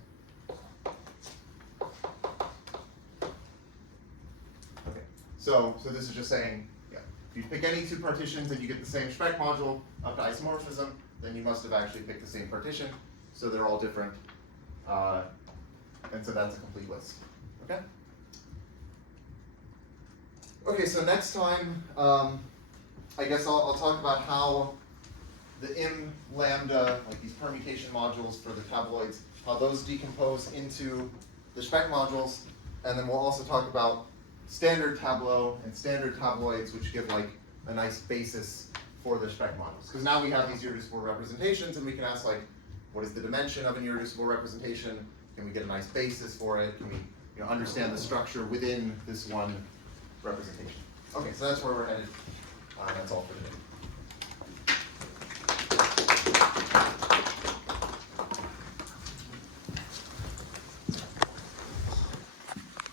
Okay, so this is just saying, yeah, if you pick any two partitions and you get the same Specht module up to isomorphism, then you must have actually picked the same partition, so they're all different, and so that's a complete list, okay? Okay, so next time, I guess I'll talk about how the im lambda, like these permutation modules for the tabloids, how those decompose into the Specht modules, and then we'll also talk about standard tableau and standard tabloids, which give like a nice basis for the Specht modules. Because now we have these irreducible representations, and we can ask like, what is the dimension of an irreducible representation? Can we get a nice basis for it? Can we understand the structure within this one representation? Okay, so that's where we're headed. That's all for today.